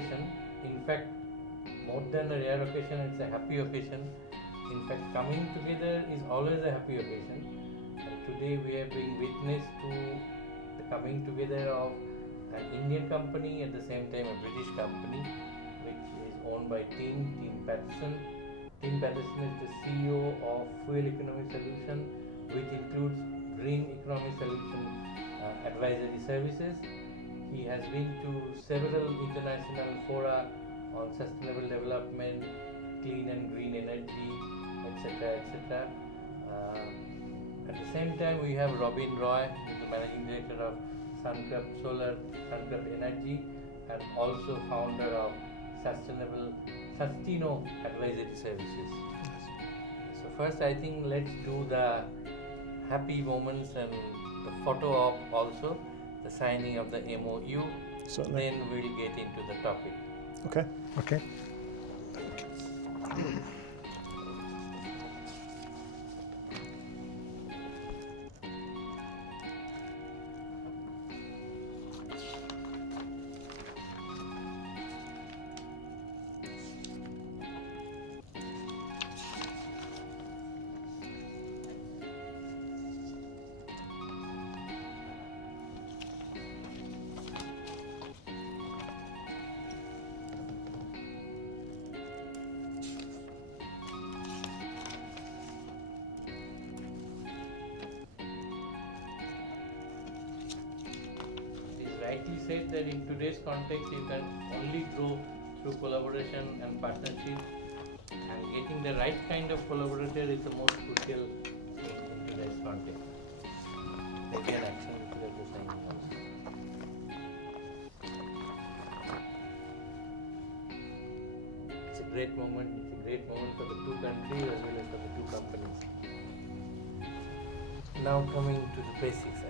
occasion. In fact, more than a rare occasion, it's a happy occasion. In fact, coming together is always a happy occasion. And today we are being witness to the coming together of an Indian company, at the same time a British company, which is owned by Tim Patterson. Tim Patterson is the CEO of Fuel Economy Solution, which includes Green Economy Solution advisory services. He has been to several international fora on sustainable development, clean and green energy, etc. etc. At the same time, we have Robin Roy, who is the managing director of Suncraft Energy, and also founder of Sustino Advisory Services. So first, I think let's do the happy moments and the photo op also, the signing of the MOU. Certainly. Then we'll get into the topic. Okay. Okay. Rightly said that in today's context you can only grow through collaboration and partnership, and getting the right kind of collaborator is the most crucial thing in today's context. Maybe an action which is the signing also. It's a great moment for the two countries as well as for the two companies. Now coming to the basics,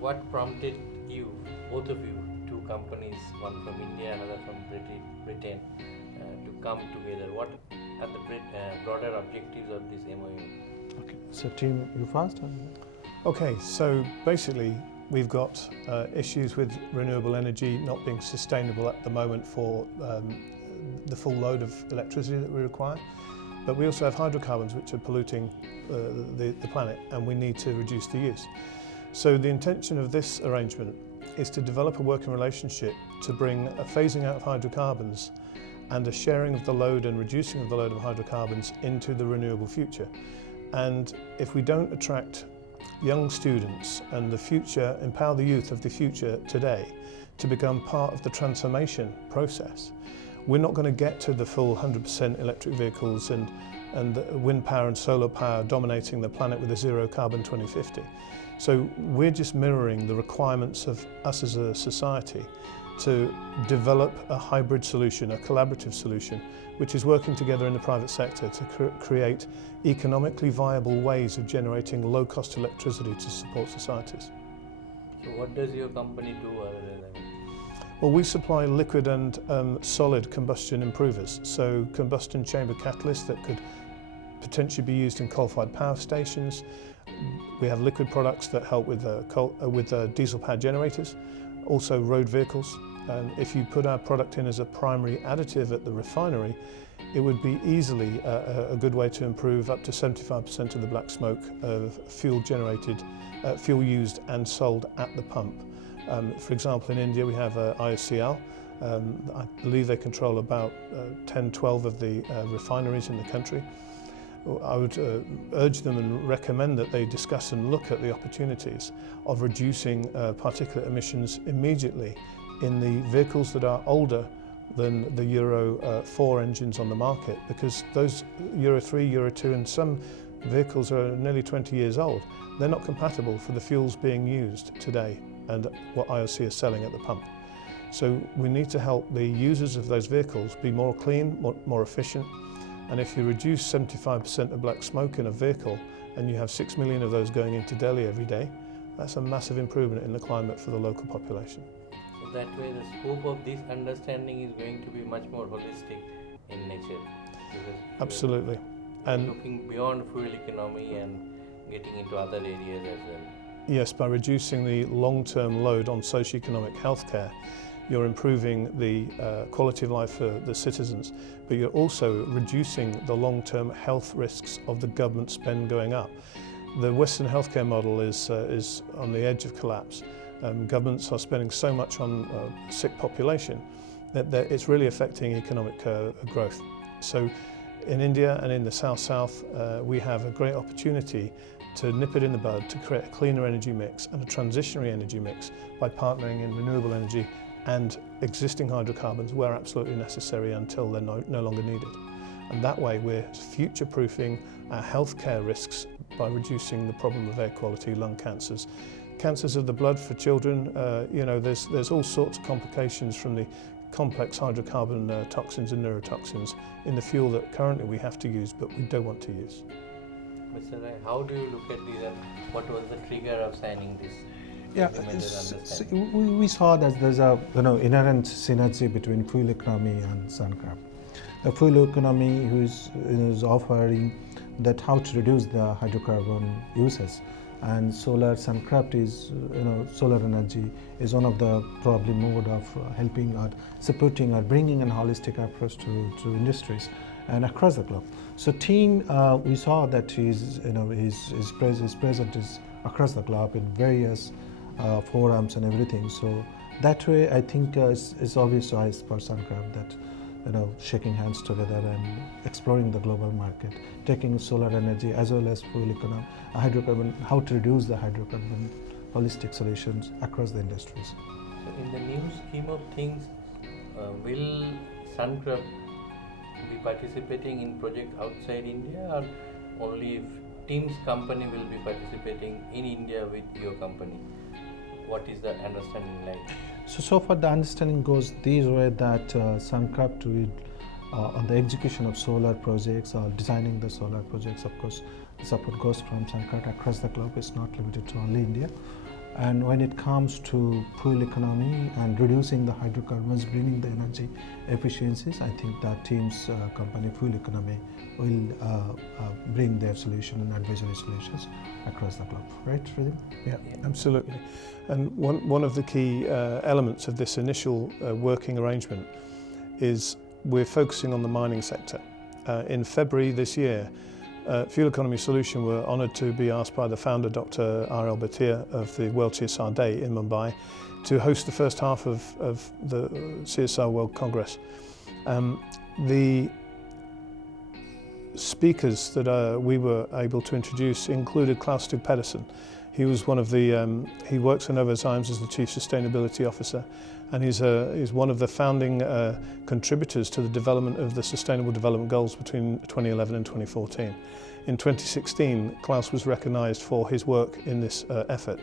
what prompted you, both of you, two companies, one from India, another from Britain, to come together? What are the broader objectives of this MOU? Okay. So, Tim, you first? Okay, so basically we've got issues with renewable energy not being sustainable at the moment for the full load of electricity that we require. But we also have hydrocarbons which are polluting the planet, and we need to reduce the use. So the intention of this arrangement is to develop a working relationship to bring a phasing out of hydrocarbons and a sharing of the load and reducing of the load of hydrocarbons into the renewable future. And if we don't attract young students and the future, empower the youth of the future today to become part of the transformation process, we're not going to get to the full 100% electric vehicles and wind power and solar power dominating the planet with a zero carbon 2050. So we're just mirroring the requirements of us as a society to develop a hybrid solution, a collaborative solution, which is working together in the private sector to create economically viable ways of generating low-cost electricity to support societies. So what does your company do other than that? Well, we supply liquid and solid combustion improvers, so combustion chamber catalysts that could potentially be used in coal-fired power stations. We have liquid products that help with diesel-powered generators, also road vehicles. If you put our product in as a primary additive at the refinery, it would be easily a good way to improve up to 75% of the black smoke of fuel used and sold at the pump. For example, in India we have IOCL. I believe they control about 10-12 of the refineries in the country. I would urge them and recommend that they discuss and look at the opportunities of reducing particulate emissions immediately in the vehicles that are older than the Euro 4 engines on the market, because those Euro 3, Euro 2 and some vehicles are nearly 20 years old. They're not compatible for the fuels being used today and what IOC is selling at the pump. So we need to help the users of those vehicles be more clean, more efficient. And if you reduce 75% of black smoke in a vehicle and you have 6 million of those going into Delhi every day, that's a massive improvement in the climate for the local population. So that way the scope of this understanding is going to be much more holistic in nature. Absolutely. And looking beyond fuel economy and getting into other areas as well. Yes, by reducing the long-term load on socio-economic healthcare, you're improving the quality of life for the citizens, but you're also reducing the long-term health risks of the government spend going up. The Western healthcare model is on the edge of collapse. Governments are spending so much on sick population that it's really affecting economic growth. So in India and in the South, we have a great opportunity to nip it in the bud, to create a cleaner energy mix and a transitionary energy mix by partnering in renewable energy and existing hydrocarbons where absolutely necessary until they're no longer needed. And that way we're future-proofing our healthcare risks by reducing the problem of air quality, lung cancers. Cancers of the blood for children, there's all sorts of complications from the complex hydrocarbon toxins and neurotoxins in the fuel that currently we have to use but we don't want to use. Mr. Rai, how do you look at these and what was the trigger of signing this? We saw that there's a inherent synergy between fuel economy and Suncraft. The fuel economy is offering that how to reduce the hydrocarbon uses, and solar Suncraft is solar energy is one of the probably mode of helping or supporting or bringing a holistic approach to industries and across the globe. So team, we saw that his present is across the globe in various forums and everything. So that way, I think it's obvious to us for Suncraft that shaking hands together and exploring the global market, taking solar energy as well as fuel economy, hydrocarbon, how to reduce the hydrocarbon holistic solutions across the industries. So in the new scheme of things, will Suncraft be participating in projects outside India, or only if Tim's company will be participating in India with your company? What is the understanding like? So far the understanding goes this way that Suncraft will, on the execution of solar projects or designing the solar projects, of course, the support goes from Suncraft across the globe. It's not limited to only India. And when it comes to fuel economy and reducing the hydrocarbons, bringing the energy efficiencies, I think that Team's company, Fuel Economy, will bring their solution and advisory solutions across the globe. Right, Freddie? Yeah, absolutely. And one of the key elements of this initial working arrangement is we're focusing on the mining sector. In February this year, Fuel Economy Solution were honoured to be asked by the founder, Dr. R.L. Bhatia of the World CSR Day in Mumbai, to host the first half of the CSR World Congress. The speakers that we were able to introduce included Tim Patterson. He was one of the, he works for Novozymes as the Chief Sustainability Officer, and he's one of the founding contributors to the development of the Sustainable Development Goals between 2011 and 2014. In 2016, Klaus was recognised for his work in this effort.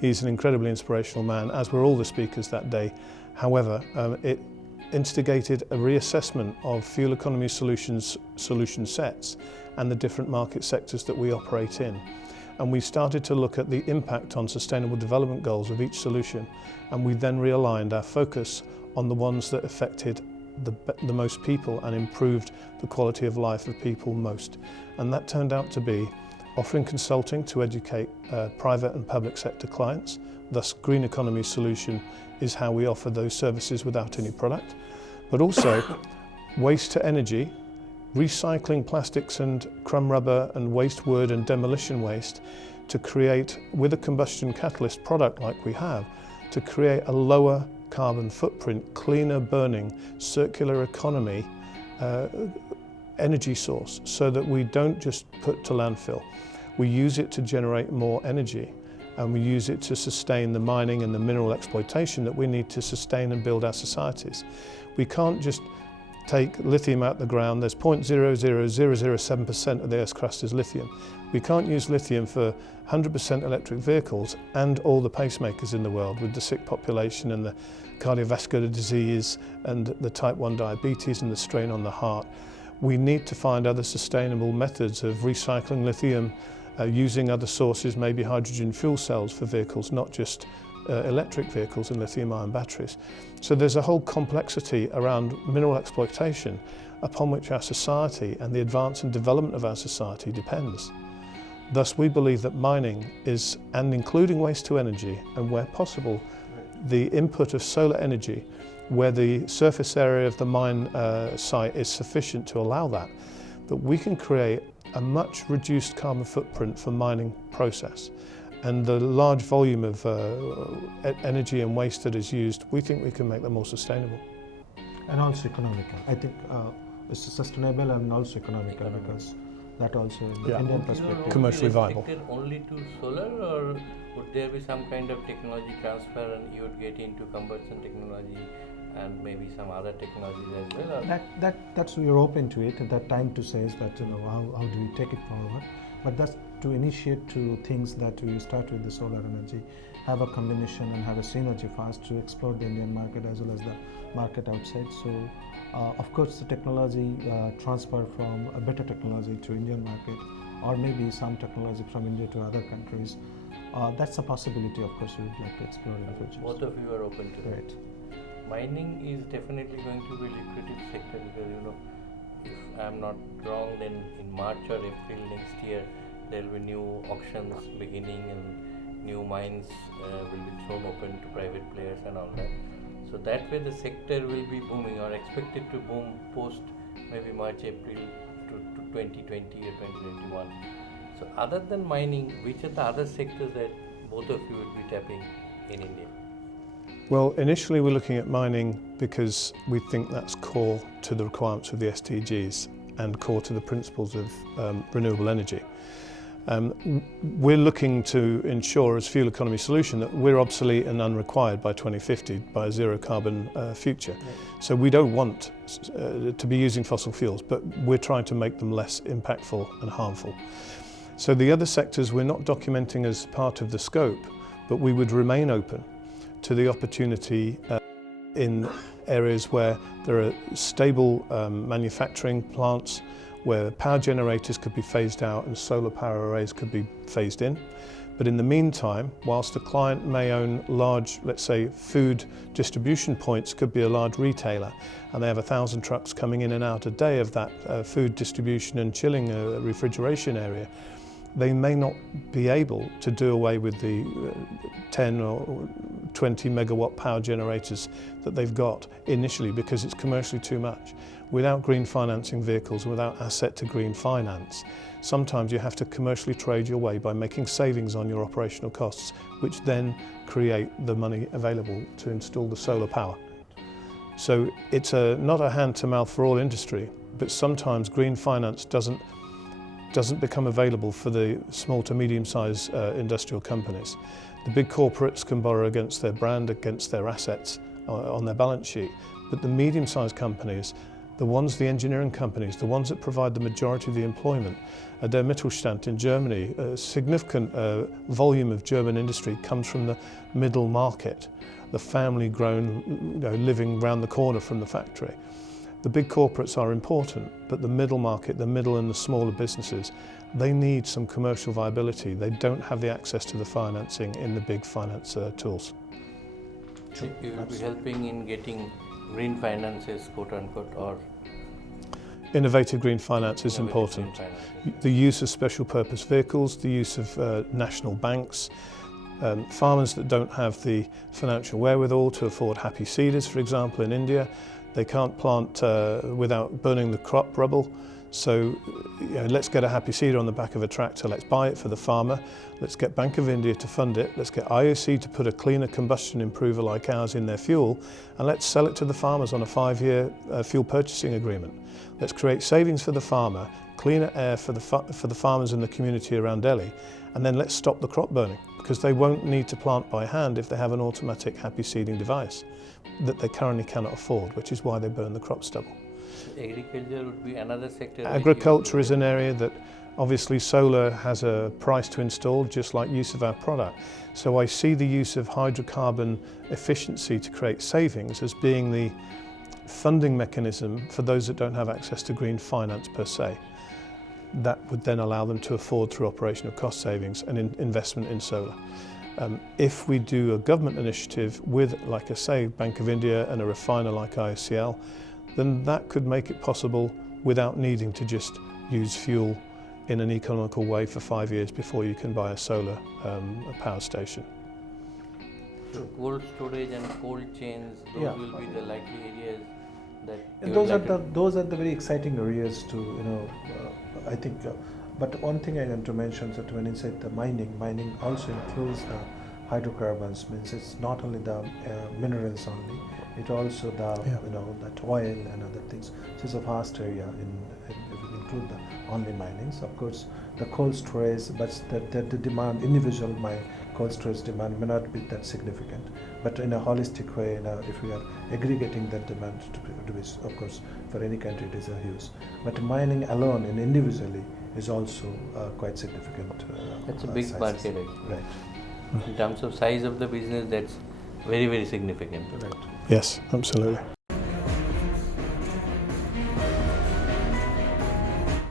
He's an incredibly inspirational man, as were all the speakers that day. However, it instigated a reassessment of fuel economy solution sets and the different market sectors that we operate in. And we started to look at the impact on sustainable development goals of each solution, and we then realigned our focus on the ones that affected the most people and improved the quality of life of people most. And that turned out to be offering consulting to educate private and public sector clients. Thus, Green Economy Solution is how we offer those services without any product, but also waste to energy, recycling plastics and crumb rubber and waste wood and demolition waste to create, with a combustion catalyst product like we have, to create a lower carbon footprint, cleaner burning, circular economy energy source, so that we don't just put to landfill. We use it to generate more energy, and we use it to sustain the mining and the mineral exploitation that we need to sustain and build our societies. We can't just take lithium out the ground. There's 0.00007% of the Earth's crust is lithium. We can't use lithium for 100% electric vehicles and all the pacemakers in the world, with the sick population and the cardiovascular disease and the type 1 diabetes and the strain on the heart. We need to find other sustainable methods of recycling lithium, using other sources, maybe hydrogen fuel cells for vehicles, not just electric vehicles and lithium-ion batteries. So there's a whole complexity around mineral exploitation upon which our society and the advance and development of our society depends. Thus, we believe that mining is, and including waste to energy, and where possible, the input of solar energy where the surface area of the mine site is sufficient to allow that we can create a much reduced carbon footprint for mining process. And the large volume of energy and waste that is used, we think we can make them more sustainable. And also economical. I think it's sustainable and also economical because that also in the Indian perspective. Commercially viable. Only to solar, or would there be some kind of technology transfer and you would get into combustion technology and maybe some other technologies as well? That's we are open to it. At that time to say is that how do we take it forward? But that's to initiate to things that we start with the solar energy, have a combination and have a synergy first to explore the Indian market as well as the market outside. So of course the technology transfer from a better technology to Indian market, or maybe some technology from India to other countries. That's a possibility, of course, we would like to explore in the future. Both of you are open to right. it. Mining is definitely going to be a lucrative sector because if I'm not wrong, then in March or April next year there will be new auctions beginning and new mines will be thrown open to private players and all that. So that way the sector will be booming or expected to boom post maybe March, April to 2020 or 2021. So other than mining, which are the other sectors that both of you would be tapping in India? Well, initially we're looking at mining because we think that's core to the requirements of the SDGs and core to the principles of renewable energy. We're looking to ensure as fuel economy solution that we're obsolete and unrequired by 2050 by a zero carbon future. So we don't want to be using fossil fuels, but we're trying to make them less impactful and harmful. So the other sectors we're not documenting as part of the scope, but we would remain open to the opportunity in areas where there are stable manufacturing plants, where power generators could be phased out and solar power arrays could be phased in. But in the meantime, whilst a client may own large, let's say, food distribution points, could be a large retailer, and they have 1,000 trucks coming in and out a day of that food distribution and chilling refrigeration area, they may not be able to do away with the 10 or 20 megawatt power generators that they've got initially because it's commercially too much. Without green financing vehicles, without asset to green finance, sometimes you have to commercially trade your way by making savings on your operational costs, which then create the money available to install the solar power. So it's not a hand-to-mouth for all industry, but sometimes green finance doesn't become available for the small to medium-sized industrial companies. The big corporates can borrow against their brand, against their assets on their balance sheet, but the medium-sized companies, the engineering companies, the ones that provide the majority of the employment, der Mittelstand in Germany, a significant volume of German industry comes from the middle market, the family-grown, living round the corner from the factory. The big corporates are important, but the middle market, the middle and the smaller businesses, they need some commercial viability. They don't have the access to the financing in the big finance tools. So you will be helping in getting green finances, quote unquote, or innovative green finance is important. The use of special purpose vehicles, the use of national banks, farmers that don't have the financial wherewithal to afford happy seeders, for example, in India, they can't plant without burning the crop rubble. So let's get a happy seeder on the back of a tractor, let's buy it for the farmer, let's get Bank of India to fund it, let's get IOC to put a cleaner combustion improver like ours in their fuel, and let's sell it to the farmers on a 5-year fuel purchasing agreement. Let's create savings for the farmer, cleaner air for the farmers in the community around Delhi, and then let's stop the crop burning, because they won't need to plant by hand if they have an automatic happy seeding device that they currently cannot afford, which is why they burn the crop stubble. Agriculture would be another sector. Agriculture is an area that obviously solar has a price to install, just like use of our product. So I see the use of hydrocarbon efficiency to create savings as being the funding mechanism for those that don't have access to green finance per se. That would then allow them to afford through operational cost savings and investment in solar. If we do a government initiative with, like I say, Bank of India and a refiner like IOCL, then that could make it possible without needing to just use fuel in an economical way for 5 years before you can buy a solar power station. So cold storage and cold chains, those Yeah. will be the likely areas that And you would those like are the very exciting areas to I think. But one thing I want to mention is that when inside the mining also includes the hydrocarbons. Means it's not only the minerals only, it also the that oil and other things. So it's a vast area if you include the only minings. Of course, the cold storage, but the demand individual cold storage demand may not be that significant. But in a holistic way, if we are aggregating that demand to be, of course, for any country it is a huge. But mining alone and individually is also quite significant. That's a big sizes. market, actually. Right. In terms of size of the business, that's very, very significant. Right. Yes, absolutely.